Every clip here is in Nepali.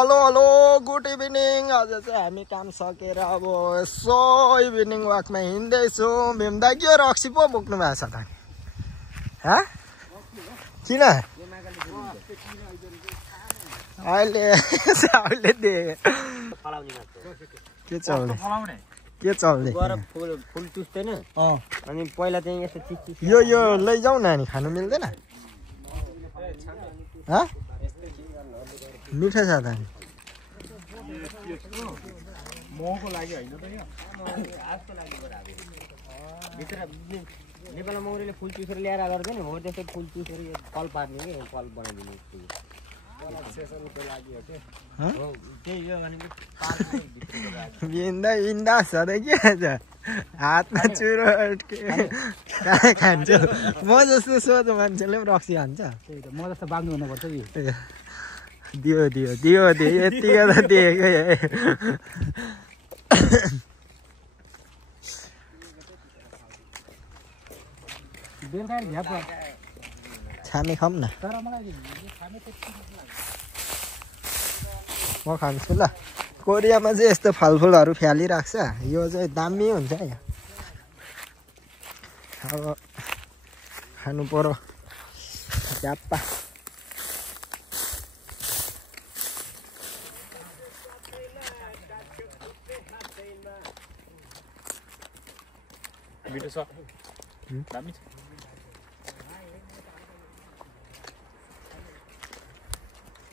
Hello hello good evening. आज चाहिँ हामी काम सकेर अब यसो इभिनिङ वाकमा हिँड्दैछौँ। भीमदा के रक्सी पो बोक्नु भएको छ त किन अहिले साउले दे के चल्दै फुल चुस्दैन अनि पहिला चाहिँ यस्तो चिच यो लैजाऊ नानी खानु मिल्दैन मिठो छ त मोहको लागि हैन त यो आजको लागि बराबर भित्र नेपालमा मौरीले फुल चुसेर ल्याएर गर्दैन हो त्यस्तो फुल चुसेर यो फल पार्ने के फल बनाइदिने सेसनको लागि हो के हो त्यही यो भनेको पार्ने भित्र बिन्दा बिन्दा छ त के छ हातमा चुरो खान्छु म जस्तो सोझो मान्छेले पनि रक्सी खान्छ त्यही त म जस्तो बाग्नु हुनुपर्छ नि दियो यतिको त दिएको छाने खाऊँ न म खान्छु ल। कोरियामा चाहिँ यस्तो फलफुलहरू फ्यालिराख्छ यो चाहिँ दामी हुन्छ यहाँ अब खानु पर्यो च्याप्पा।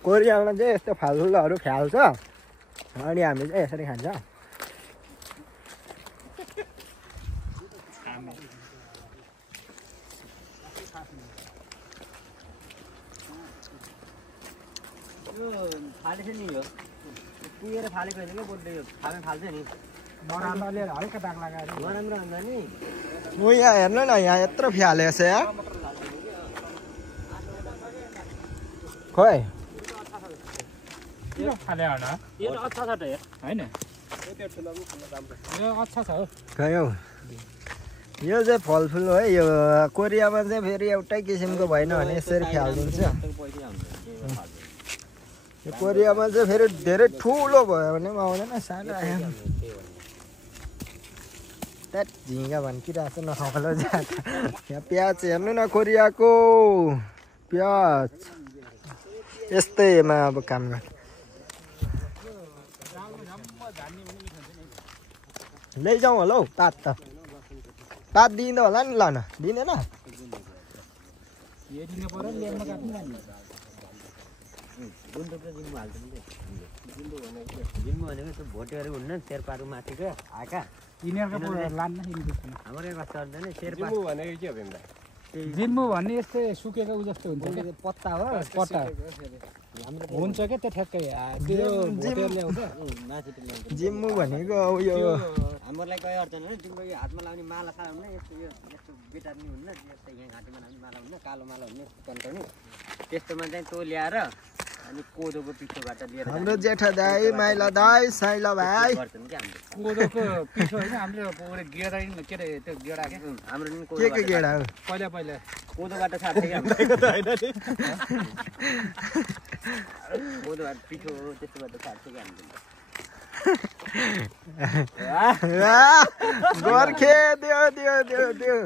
कोरियामा चाहिँ यस्तो फलफुलहरू फ्याल्छ अनि हामी चाहिँ यसरी खान्छ। यो फालेछ नि यो पुगेर फालेको होइन क्या बोल्दै यो फाल्न फाल्छ नि नराम्रोले हल्का दाग लगाएर नराम्रो भन्दा नि म यहाँ हेर्नु न यहाँ यत्रो फ्यालेको छ यहाँ खोइ यो फाले होला यो अच्छा छ त हैन यो अच्छा छ हो खै यो चाहिँ फलफुल हो है। यो कोरियामा चाहिँ फेरि एउटै किसिमको भएन भने यसरी फ्यालिदिन्छ। यो कोरियामा चाहिँ फेरि धेरै ठुलो भयो भने पनि आउँदैन सानो आयो त्यहाँ झिँगा भन्किरहेको छ नखालो जात। यहाँ प्याज हेर्नु न कोरियाको प्याज यस्तैमा अब काम गर्छ। लैजाउँ होला हौ पात दिँदा होला नि लान दिँदैन जिम्बु भनेको त्यो भोटेहरू हुन्न शेर्पाहरू माथिको आएका हाम्रो एउटा चल्दैन शेर्पा भनेको के हो जिम्बु भन्ने यस्तै सुकेको उ जस्तो हुन्छ पत्ता हो पत्ता हुन्छ क्या त्यो ठ्याक्कै त्यो जिम्मु भनेको उयो हाम्रो लागि कहीँ अर्थ होइन तिम्रो यो हातमा लाउने माला साला हुन्न यस्तो यो यस्तो बेटार्ने हुन्न यस्तो यहाँ घाँटीमा लाउने माला हुन्न कालो माला हुने कन्टाउने त्यस्तोमा चाहिँ तँ ल्याएर अनि कोदोको पिठोबाट लिएर हाम्रो जेठा दाई माइला दाई साइला भाइ गर्छन् क्या कोदोको पिठो होइन हामीले गेडा के अरे त्यो गेडा के हाम्रो नि के गेडा हो पहिला कोदोबाट छाड्छ क्या कोदोबाट पिठो त्यस्तोबाट छाड्छ क्या हामीले गोर्खे दियो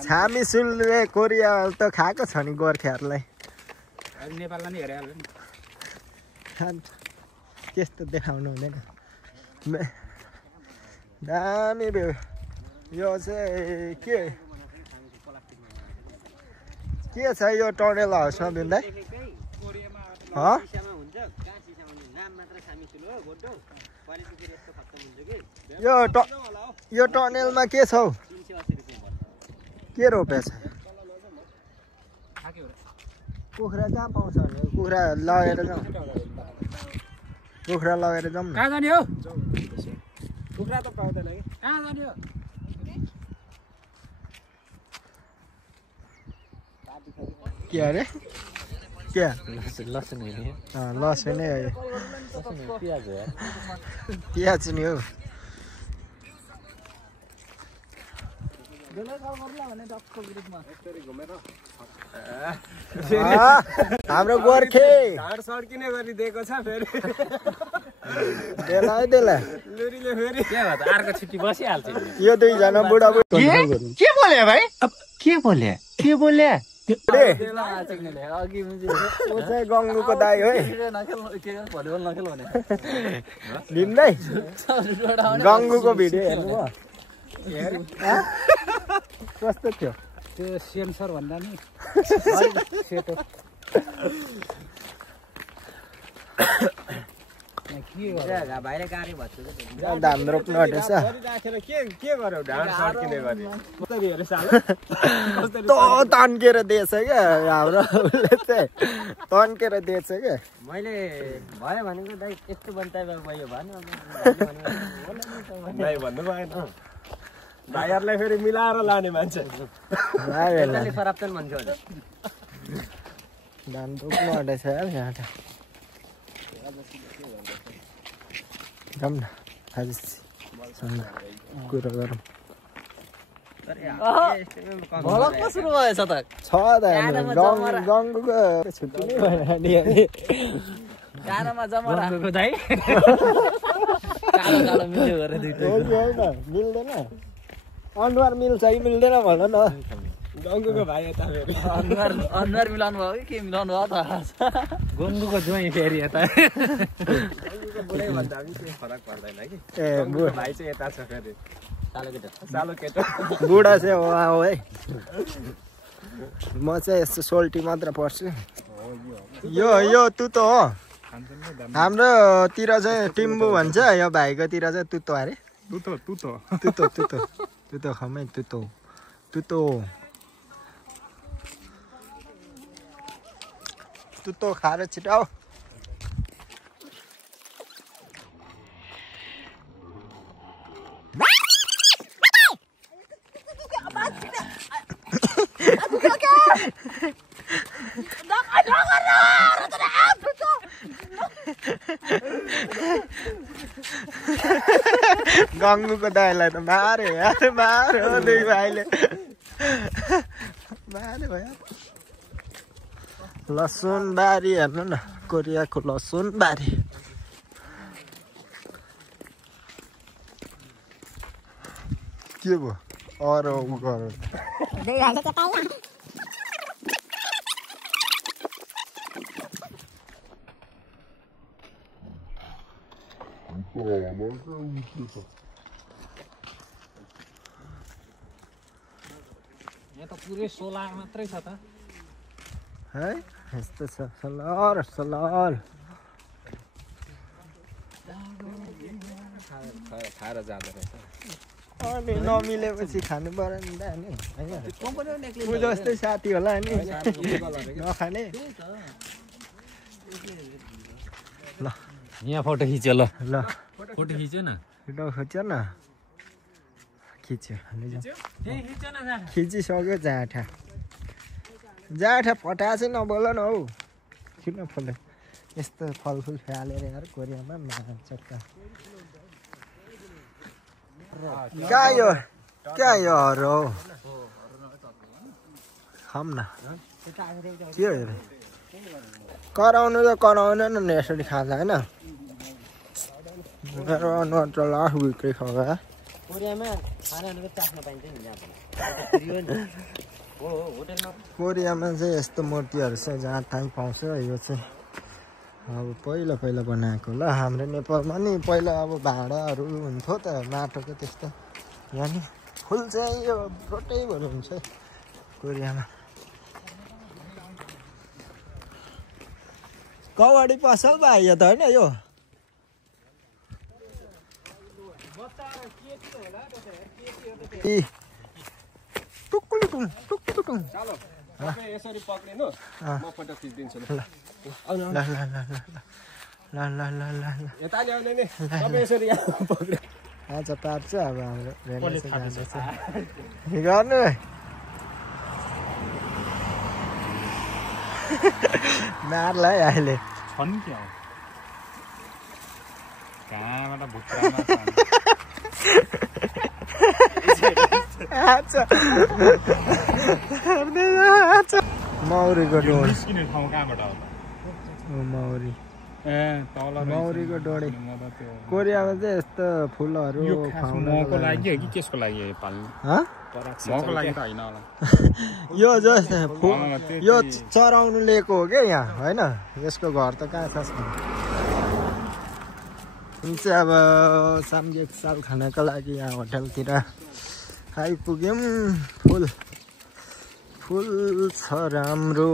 छामिसुलले कोरिया त खाएको छ नि गोर्खेहरूलाई नेपाललाई नि हेरिहाल्यो नि त्यस्तो देखाउनु हुँदैन दामी भयो। यो चाहिँ के छ यो टनेल हाउसमा बिन्दा यो टनेलमा के छ हौ के रोपेछ कुखुरा कहाँ पाउँछ भने कुखुरा लगेर जाउँ न कहाँ जाने हो कुखुरा त पाउँदैन कि कहाँ जाने हो के अरे क्या लसुन लसुन नै प्याज नि हो हाम्रो गोर्खे ढाड सड्किने गरी दिएको छ फेरि देला है देला लुरीले फेरि के भयो त अर्को छुट्टी बसिहाल्छ यो दुईजना बुढाबुढी के बोले भाइ के बोले उसै गङ्गुको दाइ हो लिँदै गङ्गुको भिडियो हेर्नु कस्तो थियो त्यो सेन्सर भन्दा नि सेतो भाइले गाडी भन्छ धान रोप्नु आँटेछ राखेर के गर्यो ढाड सड्किने गरी कसरी हेरे साल त तन्केर दिएछ क्या हाम्रो उसले चाहिँ तन्केर दिएछ क्या मैले भयो भनेको दाइ यस्तो बन्ताइ भयो भन्नु दाइ भन्नु भएन भाइहरूलाई फेरि मिलाएर लाने मान्छे खराब त भन्थ्यो धान रोप्नु आँटेछ यार यहाँ जाऊँ न आज कुरो गरौँ सुरु भएछ त छ त गङ्गुको छुट्टी नै भएन गानामा जमरा दाइ कालो मिल्यो गरेर मिल्दैन अनुहार मिल्छ कि मिल्दैन भन न गङ्गुको भाइ यता फेरि अनुहार मिलाउनु भयो कि के मिलाउनु भयो त गङ्गुको ज्वाइँ फेरि यता गङ्गुको बुढै भन्दा पनि केही फरक पर्दैन कि ए भाइ चाहिँ यता छ फेरि सालो केटो बुढा चाहिँ हो है म चाहिँ यस्तो सोल्टी मात्र पर्छु यो तुतो हो हाम्रोतिर चाहिँ टिम्बु भन्छ यो भाइकोतिर चाहिँ तुतो अरे तुतो खमै तुतो खाएर छिटाऊ गङ्गुको दाइलाई त मार्यो दुई भाइले मार्यो भयो लसुन बारी हेर्नु न कोरियाको लसुन बारी के भयो अरू गर यहाँ त पुरै सोलर मात्रै छ त है यस्तो छ सलर खाएर जाँदो रहेछ अनि नमिलेपछि खानु पर्यो नि त नि ऊ जस्तै साथी होला नि नखाने ल यहाँ फोटो खिच्यो ल फोटो खिच्यो न खिच्यो न खिचिसक्यो जाँठा फटाएको चाहिँ नबोल न हौ किन फल्यो यस्तो फलफुल फ्यालेर यार कोरियामा चक्का क्या यो हरो खाऊँ न के हो कराउनु त कराउनु न यसरी खाँदा होइन मेरो अनुहार त लास्ट विकै खाँदा कोरियामा खानाहरू चाख्न पाइन्छ नि कोरियामा चाहिँ यस्तो मूर्तिहरू छ जहाँ थाहा पाउँछ यो चाहिँ अब पहिला बनाएको ल हाम्रो नेपालमा नि पहिला अब भाँडाहरू हुन्थ्यो त माटोको त्यस्तो यहाँ नि फुल चाहिँ यो रोटैभरि हुन्छ कोरियामा कबाडी पसल भयो त होइन यो यसरी पक्रिनु म फोटो खिचिदिन्छु ल यता ल्याउने नि तपाईँ यसरी पक्रिनु आज पार्छ अब हाम्रो गर्नु मार्ला है अहिले छन् क्या कहाँबाट भुक्रामा आच्छा मौरीको डोरी निस्किने ठाउँ कहाँबाट होला मौरी ए तल मौरीको डोरी कोरियामा चाहिँ यस्तो फुलहरू मको लागि हो कि केसको लागि पाल्नु मको लागि त होइन होला यो जो यो चराउनु लिएको हो क्या यहाँ होइन यसको घर त कहाँ छ जुन चाहिँ अब सामग्री साल खानको लागि यहाँ होटलतिर आइपुग्यौँ फुल छ राम्रो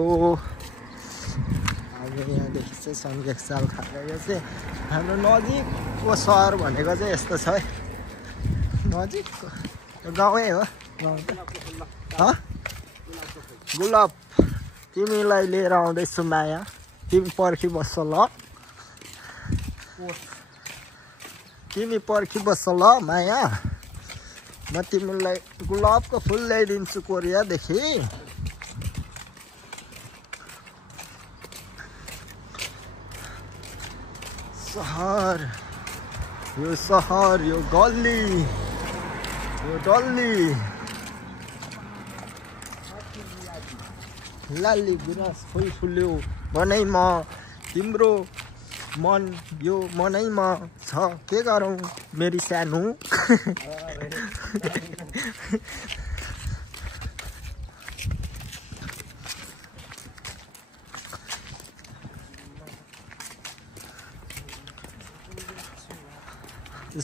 अब यहाँदेखि चाहिँ सामग्री साल खाएको यो चाहिँ हाम्रो नजिकको सहर भनेको चाहिँ यस्तो छ है नजिकको गाउँै हो गुलाब तिमीलाई लिएर आउँदैछु माया तिमी पर्खी बस्छ ल तिमी पर्खी बस्छ ल माया म तिमीलाई गुलाबको फुल ल्याइदिन्छु कोरियादेखि सहर यो गल्ली यो डल्ली लाली गुराँस फुल फुल्यो मनैमा तिम्रो मन यो मनैमा छ के गरौँ मेरी सानो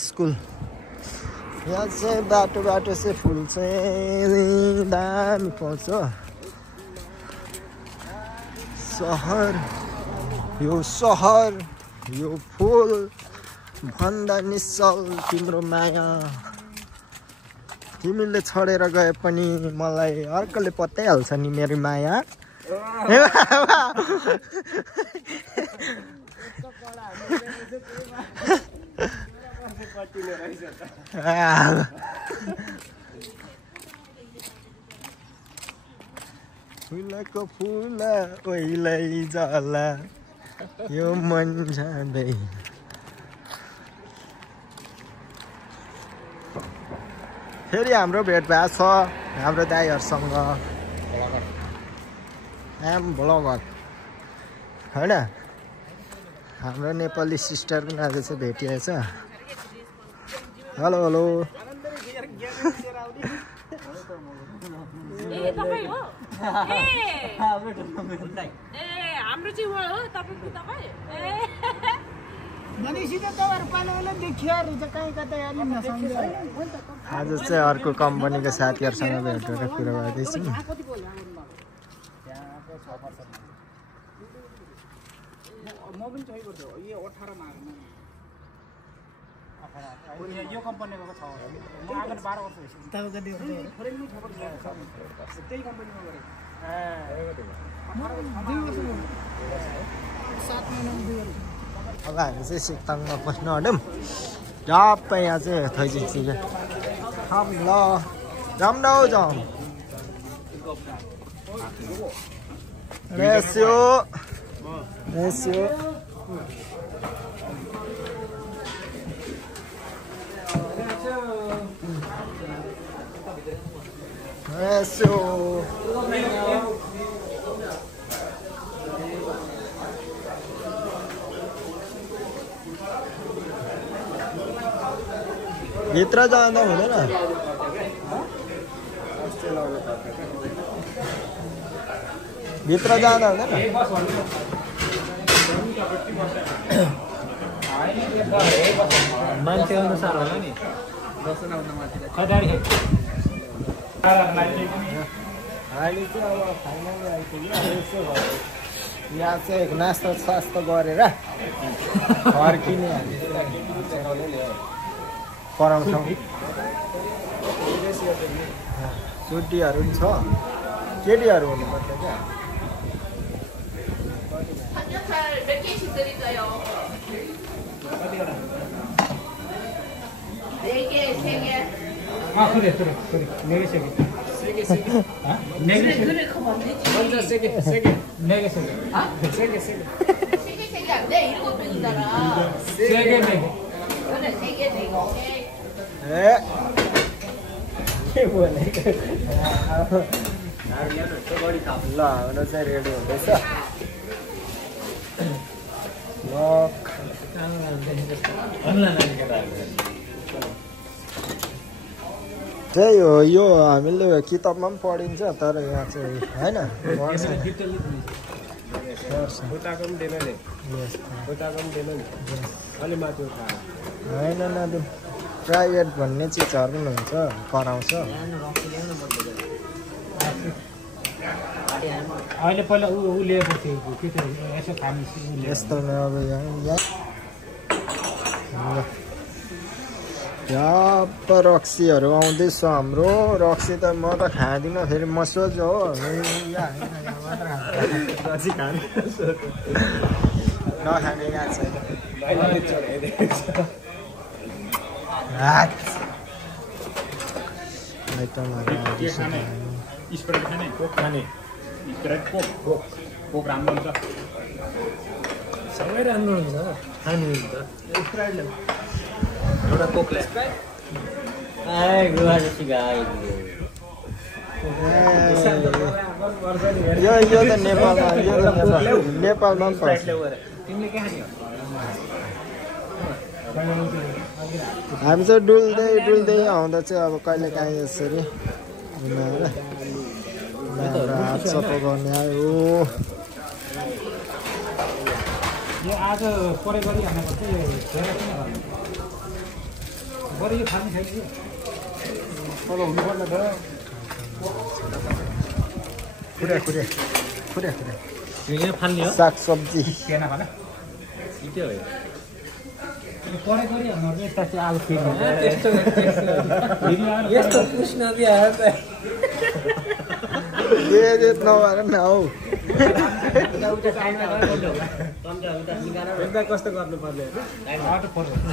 स्कुल यहाँ चाहिँ बाटो चाहिँ फुल चाहिँ दामी पाउँछ सहर यो फुल भन्दा निश्चल तिम्रो माया तिमीले छोडेर गए पनि मलाई अर्कोले पत्याइहाल्छ नि मेरो माया फुलको फुल ओइलै जाला यो मन जाँदै फेरि हाम्रो भेट भएको छ हाम्रो दाइहरूसँग ब्लगर होइन हाम्रो नेपाली सिस्टर पनि आज चाहिँ भेटिएछ हेलो हेलो आज चाहिँ अर्को कम्पनीको साथीहरूसँग भेट गरेर कुरा गर्दैछु यो कम्पनीको छ म आगन 12 वर्ष भइसक्यो तपाईको त्यही कम्पनीमा गरे अब हामी चाहिँ सिक्ताङमा बस्न आँट्यौँ झप्पै यहाँ चाहिँ थैजिक्सिके हम ल जाम न हौ जाम रेस्यो भित्र जाँदा हुँदैन भित्र जाँदा हुँदैन मान्छे अनुसार होला नि अहिले चाहिँ अब फाइनली आइपुग्यो यहाँ चाहिँ नास्ता सास्ता गरेर फर्किने हामी कराउँछौँ छुट्टीहरू पनि छ केटीहरू हुनुपर्छ क्या ल हाम्रो चाहिँ रेडी हुँदैछ लक त्यही हो यो हामीले किताबमा पनि पढिन्छ तर यहाँ चाहिँ होइन होइन नदिनु प्राइभेट भन्ने चिजहरू पनि हुन्छ कराउँछ अहिले पहिला ऊ लिएको थियो के थियो यसो फार्मेसी यस्तो नै अब यहाँ रक्सीहरू आउँदैछ हाम्रो रक्सी त म त खाँदिनँ फेरि म सोझो हो नखाने याद छैन स्प्राइट खाने कोक खाने स्प्राइट कोक राम्रो हुन्छ सबै राम्रो हुन्छ खानु हुन्छ स्प्राइट एउटा कोकले यो त नेपालमा नेपालमा पनि पर्छ तिमीले के खाने हामी चाहिँ डुल्दै आउँदा चाहिँ अब कहिले काहीँ यसरी हात सफा गर्ने आयो यो आज परे गरिहाल्नु चाहिँ धेरै किन गर्नु बरु यो खानु छैन कि तल हुनुपर्ने खुरे यो फाल्ने हो साग सब्जी के नखाने के हो परे गरिहाल्नु यस्ता चाहिँ आलु फेरि यस्तो पुस्न दिएर नभएर न हौ कस्तो गर्नुपर्ने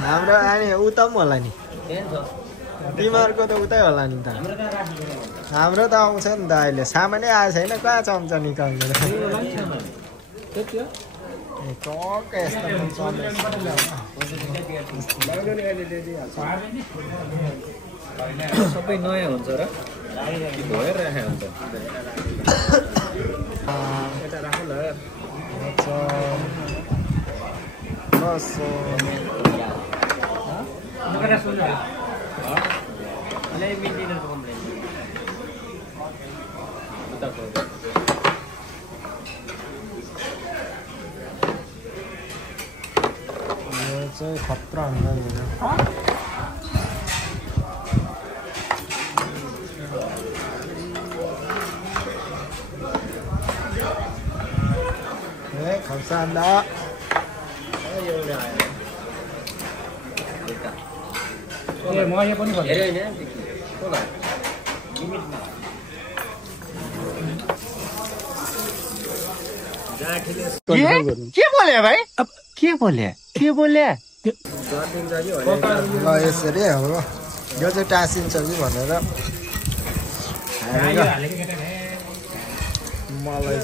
हाम्रो अनि उता पनि होला नि तिमीहरूको त उतै होला नि त हाम्रो त आउँछ नि त अहिले सामानै आएको छैन कहाँ चम्चा निकाल्नु सबै नयाँ हुन्छ र भएर राखेको चाहिँ खतरा हुन्छ खर्सान्दा म यो पनि के बोले भाइ अब के बोले यसरी अब यो चाहिँ टाँसिन्छ कि भनेर मलाई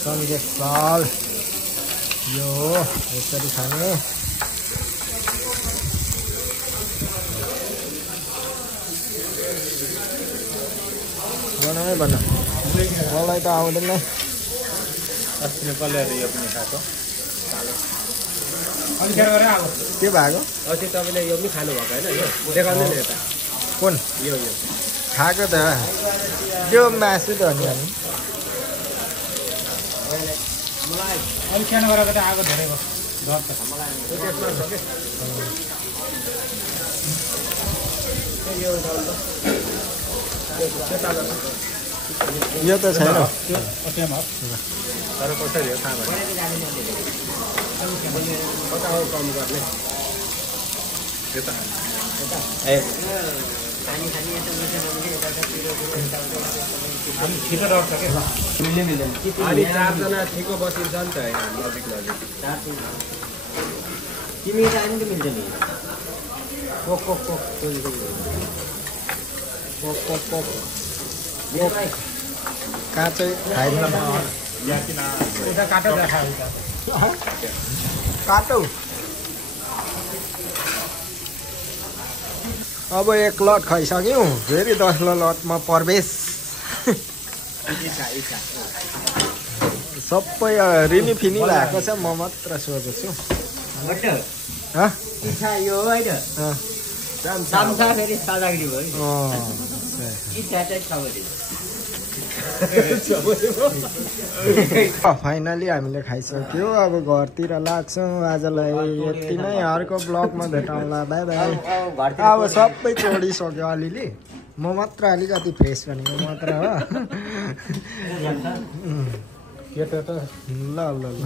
सन्देश साल यो यसरी खाने बनाए बना मलाई त आउँदैन अस्ति कसले यो पनि खाएको के भएको अस्ति तपाईँले यो पनि खानु भएको होइन यो देखाउनु नि यता कुन यो खाएको त त्यो मासु त हो नि मलाई अहिले सानो गरेर त आएको धेरै भयो डर त यो त छैन तर कसरी हो थाहा भएन कता हो कम गर्ने छिटो डट्छ के अनि चारजना ठिको बसिन्छ नि त नजिक तिमी टाइम त मिल्छ नि काँचै खाइदिनु उता काटो देखायो काटौ अब 1 लट खाइसक्यौँ फेरि 10 लटमा प्रवेश सबै रिनिफिनी भएको छ म मात्र सोचेछु इच्छा यो होइन साम्सा फेरि साझागिरी भयो इच्छा चाहिँ छ फाइनली हामीले खाइसक्यो अब घरतिर लाग्छौँ आजलाई यति नै अर्को ब्लगमा भेटौँला बाई बाई अब सबै छोडिसक्यो अलिअलि म मात्र अलिकति फ्रेस भनेको मात्र हो ल ल ल